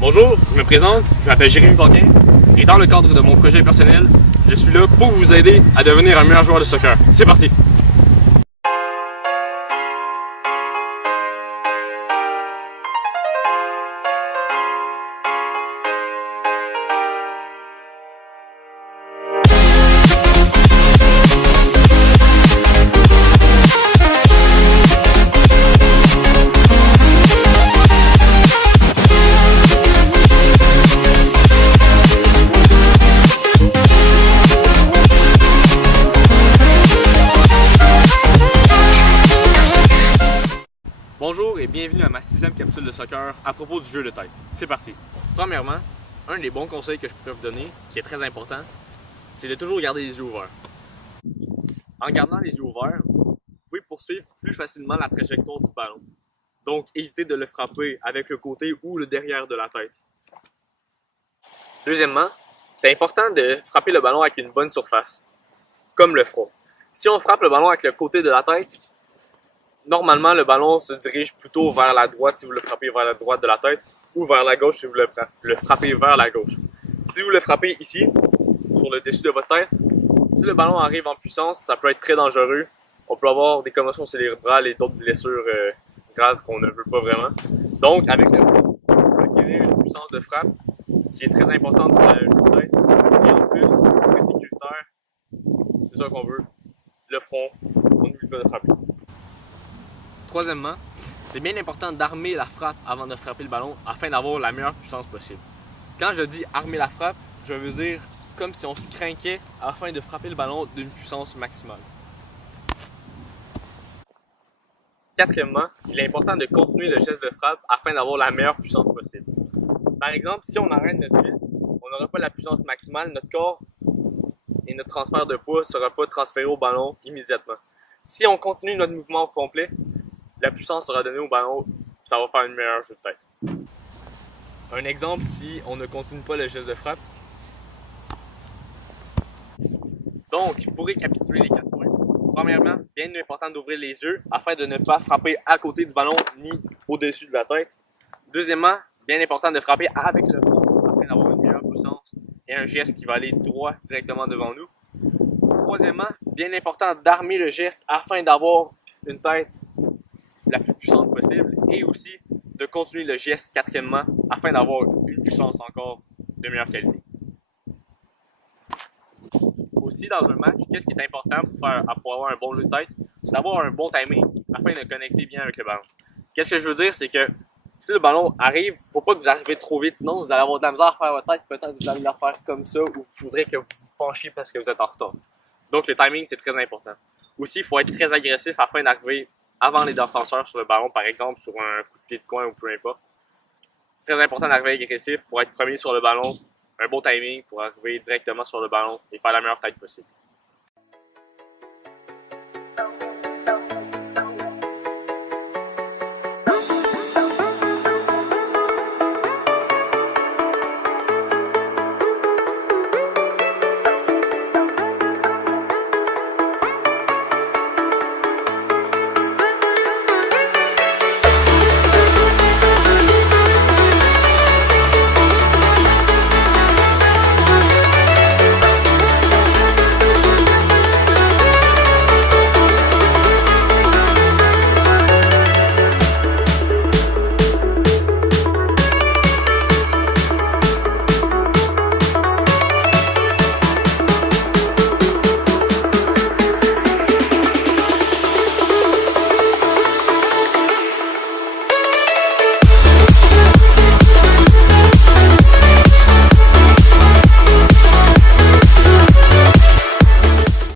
Bonjour, je me présente, je m'appelle Jérémy Paquin et dans le cadre de mon projet personnel, je suis là pour vous aider à devenir un meilleur joueur de soccer. C'est parti! Bonjour et bienvenue à ma 6e capsule de soccer à propos du jeu de tête. C'est parti! Premièrement, un des bons conseils que je pourrais vous donner, qui est très important, c'est de toujours garder les yeux ouverts. En gardant les yeux ouverts, vous pouvez poursuivre plus facilement la trajectoire du ballon. Donc, évitez de le frapper avec le côté ou le derrière de la tête. Deuxièmement, c'est important de frapper le ballon avec une bonne surface, comme le front. Si on frappe le ballon avec le côté de la tête, normalement, le ballon se dirige plutôt vers la droite si vous le frappez vers la droite de la tête ou vers la gauche si vous le frappez vers la gauche. Si vous le frappez ici, sur le dessus de votre tête, si le ballon arrive en puissance, ça peut être très dangereux. On peut avoir des commotions cérébrales et d'autres blessures graves qu'on ne veut pas vraiment. Donc, avec le front, on peut acquérir une puissance de frappe qui est très importante pour le jeu de tête. Et en plus, très sécuritaire, c'est ça qu'on veut. Le front, on n'oublie pas de frapper. Troisièmement, c'est bien important d'armer la frappe avant de frapper le ballon afin d'avoir la meilleure puissance possible. Quand je dis armer la frappe, je veux dire comme si on se craquait afin de frapper le ballon d'une puissance maximale. Quatrièmement, il est important de continuer le geste de frappe afin d'avoir la meilleure puissance possible. Par exemple, si on arrête notre geste, on n'aura pas la puissance maximale, notre corps et notre transfert de poids ne sera pas transféré au ballon immédiatement. Si on continue notre mouvement au complet, la puissance sera donnée au ballon, ça va faire une meilleure jeu de tête. Un exemple, si on ne continue pas le geste de frappe. Donc, pour récapituler les 4 points, premièrement, bien important d'ouvrir les yeux afin de ne pas frapper à côté du ballon ni au-dessus de la tête. Deuxièmement, bien important de frapper avec le front afin d'avoir une meilleure puissance et un geste qui va aller droit directement devant nous. Troisièmement, bien important d'armer le geste afin d'avoir une tête la plus puissante possible et aussi de continuer le geste quatrièmement afin d'avoir une puissance encore de meilleure qualité. Aussi dans un match, qu'est-ce qui est important pour avoir un bon jeu de tête? C'est d'avoir un bon timing afin de connecter bien avec le ballon. Qu'est-ce que je veux dire? C'est que si le ballon arrive, il ne faut pas que vous arrivez trop vite, sinon vous allez avoir de la misère à faire votre tête, peut-être que vous allez la faire comme ça ou il faudrait que vous vous penchiez parce que vous êtes en retard. Donc le timing c'est très important. Aussi, il faut être très agressif afin d'arriver avant les défenseurs sur le ballon, par exemple sur un coup de pied de coin ou peu importe. Très important d'arriver agressif pour être premier sur le ballon, un bon timing pour arriver directement sur le ballon et faire la meilleure tête possible.